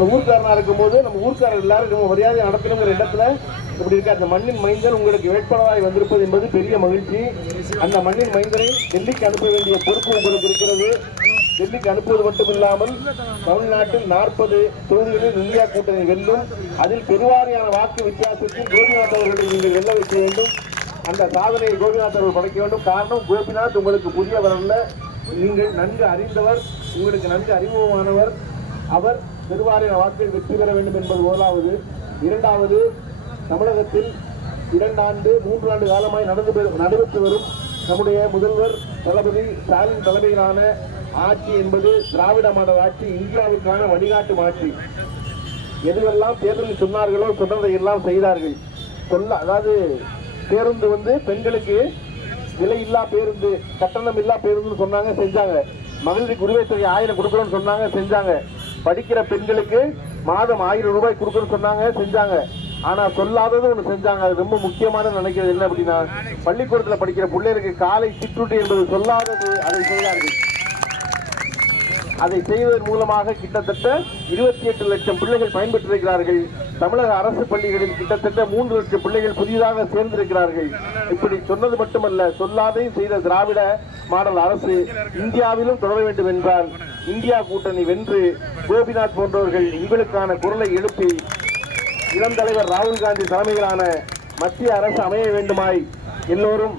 நம்ம ஊர்க்காரனாக இருக்கும்போது நம்ம ஊர்க்காரர் எல்லாரும் நம்ம மரியாதை நடத்தணுங்கிற இடத்துல இப்படி இருக்க அந்த மண்ணின் மைந்தன் உங்களுக்கு வேட்பாளராய் வந்திருப்பது என்பது பெரிய மகிழ்ச்சி. அந்த மண்ணின் மைந்தனை டெல்லிக்கு அனுப்ப வேண்டிய பொறுப்பு உங்களுக்கு இருக்கிறது. டெல்லிக்கு அனுப்புவது மட்டுமில்லாமல் தமிழ்நாட்டில் நாற்பது தொகுதிகளில் இந்தியா கூட்டணி வெல்லும். அதில் பெருவாரியான வாக்கு வித்தியாசத்தில் கோபிநாத் அவர்களை நீங்கள் வெல்ல வைக்க வேண்டும். அந்த சாதனையை கோபிநாத் அவர்கள் படைக்க வேண்டும். காரணம் கோபிநாத் உங்களுக்கு புதியவர் அல்ல. நீங்கள் நன்கு அறிந்தவர். உங்களுக்கு நன்கு அறிமுகமானவர். அவர் திருவாரூர் வாக்கில் வெற்றி பெற வேண்டும் என்பது முதலாவது. இரண்டாவது தமிழகத்தில் இரண்டாண்டு மூன்றாண்டு காலமாய் நடந்து நடைபெற்று வரும் நம்முடைய முதல்வர் தளபதி ஸ்டாலின் தலைமையிலான ஆட்சி என்பது திராவிட மாடல் ஆட்சி இந்தியாவுக்கான வழிகாட்டு ஆட்சி. எதுவெல்லாம் தேர்தலில் சொன்னார்களோ சொன்னதை எல்லாம் செய்தார்கள். சொல்ல அதாவது பேருந்து வந்து பெண்களுக்கு விலை இல்லா பேருந்து கட்டணம் இல்லா பேருந்துன்னு சொன்னாங்க செஞ்சாங்க. மகளிருக்கு உரிமை ஆயிரம் கொடுக்கணும்னு சொன்னாங்க செஞ்சாங்க. படிக்கிற பெண்களுக்கு மாதம் ஆயிரம் ரூபாய் கொடுக்குன்னு சொன்னாங்க செஞ்சாங்க. ஆனா சொல்லாதது ஒண்ணு செஞ்சாங்க. அது ரொம்ப முக்கியமானது நினைக்கிறது என்ன அப்படின்னா பள்ளிக்கூடத்துல படிக்கிற பிள்ளைகளுக்கு காலை சிற்றுண்டி என்பது சொல்லாதது அதை செய்தார்கள் அதை செய்வதன் மூலமாக கிட்டத்தட்ட இருபத்தி எட்டு லட்சம் பிள்ளைகள் பயன்பெற்றிருக்கிறார்கள். தமிழக அரசு பள்ளிகளில் கிட்டத்தட்ட மூன்று லட்சம் பிள்ளைகள் புதிதாக சேர்ந்திருக்கிறார்கள். இப்படி சொன்னது மட்டுமல்ல சொல்லாதையும் செய்த திராவிட மாடல் அரசு இந்தியாவிலும் தொடர வேண்டும் என்றால் இந்தியா கூட்டணி வென்று கோபிநாத் போன்றவர்கள் உங்களுக்கான குரலை எழுப்பி இளம் தலைவர் ராகுல் காந்தி தலைமையிலான மத்திய அரசு அமைய வேண்டுமாய் எல்லோரும்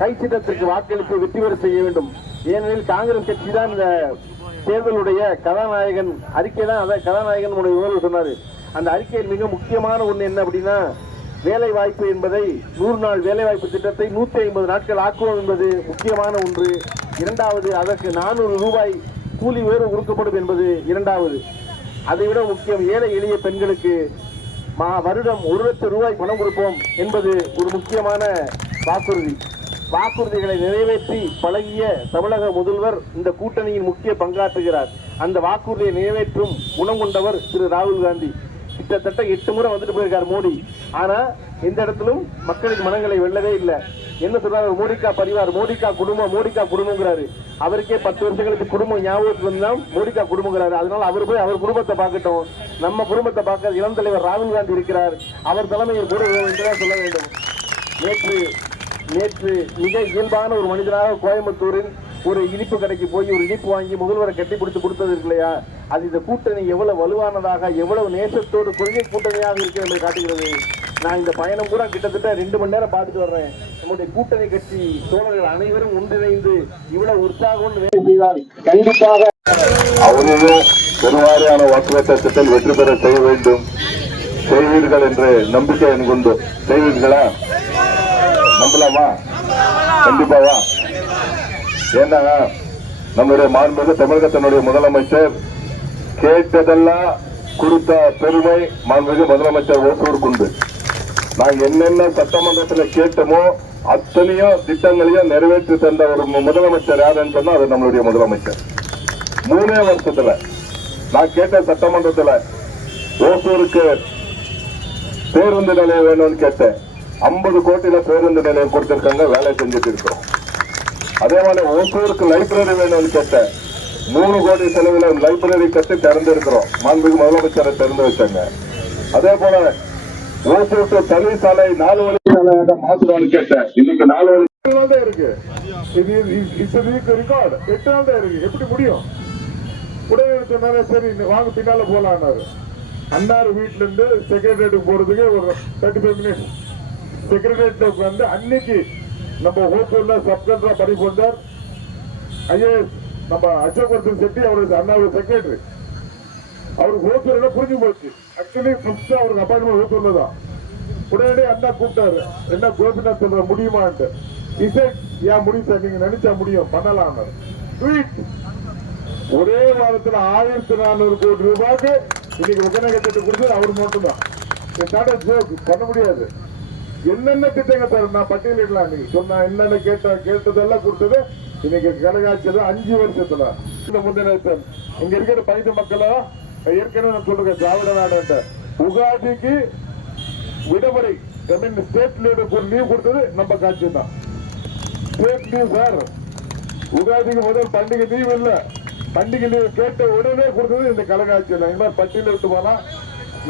கைச்சிட்டத்திற்கு வாக்களித்து வெற்றி பெற செய்ய வேண்டும். ஏனெனில் காங்கிரஸ் கட்சி தான் இந்த தேர்தலுடைய கதாநாயகன். அறிக்கை தான் அதான் கதாநாயகன் உடைய உணர்வு சொன்னாரு. அந்த அறிக்கையில் மிக முக்கியமான ஒன்று என்ன அப்படின்னா வேலை வாய்ப்பு என்பதை நூறு நாள் வேலை வாய்ப்பு திட்டத்தை நூற்றி ஐம்பது நாட்கள் ஆக்குவோம் என்பது முக்கியமான ஒன்று. இரண்டாவது அதற்கு நானூறு ரூபாய் கூலி உயர்வு கொடுக்கப்படும் என்பது இரண்டாவது. அதைவிட முக்கியம் ஏழை எளிய பெண்களுக்கு மா வருடம் ஒரு லட்சம் ரூபாய் பணம் கொடுப்போம் என்பது ஒரு முக்கியமான வாக்குறுதி. வாக்குறுதிகளை நிறைவேற்றி பழகிய தமிழக முதல்வர் இந்த கூட்டணியின் முக்கிய பங்காற்றுகிறார். அந்த வாக்குறுதியை நிறைவேற்றும் குணம் கொண்டவர் திரு ராகுல் காந்தி. கிட்டத்தட்ட எட்டு முறை வந்துட்டு போயிருக்கார் மோடி. ஆனா எந்த இடத்திலும் மக்களின் மனங்களை வெல்லவே இல்லை. என்ன சொல்றாரு? மோடிக்கா பரிவார் மோடிக்கா குடும்பம் மோடிக்கா குடும்பங்கிறாரு அவருக்கே பத்து வருஷங்களுக்கு குடும்பம் ஞாபகத்தில் இருந்தால் மோடிக்கா குடும்பங்கிறாரு. அதனால அவர் போய் அவர் குடும்பத்தை பார்க்கட்டும். நம்ம குடும்பத்தை பார்க்க இளம் தலைவர் ராகுல் காந்தி இருக்கிறார். அவர் தலைமையில் கூட என்றுதான் சொல்ல வேண்டும். நேற்று நேற்று மிக இயல்பான ஒரு மனிதனாக கோயம்புத்தூரில் ஒரு இனிப்பு கடைக்கு போய் ஒரு இனிப்பு வாங்கி முதல்வரை கட்டி பிடித்து கொடுத்தது இருக்கு இல்லையா? அது இந்த கூட்டணி எவ்வளவு வலுவானதாக எவ்வளவு நேசத்தோடு கொள்கை கூட்டணியாக இருக்கிறது என்று காட்டுகிறது. நான் இந்த பயணம் கூட கிட்டத்தட்ட ரெண்டு மணி நேரம் பார்த்துட்டு வர்றேன். நம்முடைய கூட்டணி கட்சி தோழர்கள் அனைவரும் ஒன்றிணைந்து இவ்வளவு உற்சாகம் செய்தால் கண்டிப்பாக அவரையும் பெருவாரியான வாக்குவட்டத்தில் வெற்றி பெற செய்ய வேண்டும். செய்வீர்கள் என்று நம்பிக்கை எனக்கு உண்டு செய்வீர்களா? நம்பலாமா? கண்டிப்பாவா? ஏன்னா நம்முடைய மாண்புமிகு தமிழகத்தினுடைய முதலமைச்சர் கேட்டதெல்லாம் கொடுத்த பெருமை மாண்புமிகு முதலமைச்சர் ஓசூருக்கு உண்டு நான் என்னென்ன சட்டமன்றத்தில் கேட்டோமோ அத்தனையும் திட்டங்களையும் நிறைவேற்றி தந்த ஒரு முதலமைச்சர் யாருன்னு சொன்னா அது நம்மளுடைய முதலமைச்சர். மூணே வருஷத்துல நான் கேட்ட சட்டமன்றத்தில் ஓசூருக்கு பேருந்து நிலையம் வேணும்னு கேட்டேன். ஐம்பது கோட்டில பேருந்து நிலையம் கொடுத்திருக்காங்க வேலை செஞ்சுட்டு இருக்கிறோம். அதே மாதிரி ஓசூருக்கு லைப்ரரி வேணும்னு கேட்டேன். மூணு கோடி செலவில் லைப்ரரி கட்டி திறந்து இருக்கிறோம் மாண்புமிகு முதலமைச்சரை திறந்து வச்சாங்க. அதே போல ஓசூருக்கு தனி சாலை நாலு வழி சாலை மாத்தணும்னு கேட்டேன் இன்னைக்கு நாலு வழி தான் இருக்கு. இது இட்ஸ் வீக் ரெக்கார்டு எட்டு நாள் தான் இருக்கு. எப்படி முடியும்? உடனே சொன்னாரு சரி இந்த வாங்க பின்னால போலான்னாரு அன்னார். வீட்டுல இருந்து செக்ரட்டரியேட்டுக்கு போறதுக்கு ஒரு தேர்ட்டி ஃபைவ் மினிட்ஸ் செக்ரட்டரியேட் வந்து அன்னைக்கு நம்ம ஓப்பூர்ல சப் கலெக்டரா பணி வந்தார் ஐஏஎஸ் நம்ம அசோக் வர்தன் செட்டி அவரு அண்ணாவோட செக்ரட்டரி அவருக்கு ஓத்தூர்ல புரிஞ்சு போச்சு. ஆக்சுவலி ஃபர்ஸ்ட் அவருக்கு அப்பாயின்மெண்ட் ஓத்தூர்ல தான் உடனடியே அண்ணா கூப்பிட்டாரு. என்ன கோபிநாத் சொல்ற முடியுமான்ட்டு. இசட் ஏன் முடியும் சார். நீங்க நினைச்சா முடியும். பண்ணலாம் ஒரே வாரத்துல ஆயிரத்தி நானூறு கோடி ரூபாய்க்கு இன்னைக்கு உபநகத்திட்டு கொடுத்தது அவர் மட்டும்தான். ஜோக் பண்ண முடியாது. என்னென்ன திட்டங்கள் சார்? நான் பட்டியலிடலாம். நீங்க சொன்ன என்னென்ன கேட்ட கேட்டதெல்லாம் கொடுத்தது இன்னைக்கு கலகாட்சியது அஞ்சு வருஷத்துல. இந்த முந்தின இங்க இருக்கிற பைத்த மக்களா ஏற்கனவே நான் சொல்றேன் திராவிட நாடு உகாதிக்கு விடுமுறை. ஸ்டேட் லீடருக்கு ஒரு லீவ் கொடுத்தது நம்ம காட்சி தான் ஸ்டேட் லீவ் சார் உகாதிக்கு முதல் பண்டிகை லீவ் இல்லை. பண்டிகை லீவு கேட்ட உடனே கொடுத்தது இந்த கலகாட்சியில் இந்த மாதிரி பட்டியல விட்டு போனா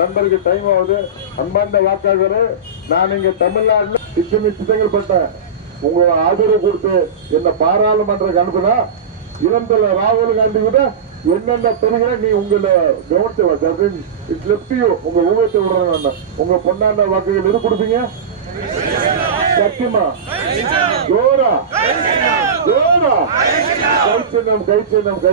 நண்பருக்கு டைம் ஆகுது. அன்பார்ந்த வாக்காளர் நான் இங்க தமிழ்நாட்டில் இத்தனை திட்டங்கள் பட்டேன் உங்களோட ஆதரவு கொடுத்து என்ன பாராளுமன்றத்துக்கு அனுப்புனா இளம்பல ராகுல் காந்தி கூட என்னென்ன பெறுகிற நீ உங்களை கவனத்தை இட்ஸ் லெப்ட் யூ உங்க ஊகத்தை விடுறாங்க உங்க பொன்னாண்ட வாக்குகள் எது கொடுப்பீங்க? சத்தியமா? ஜோரா? ஜோரா? கை சின்னம் கை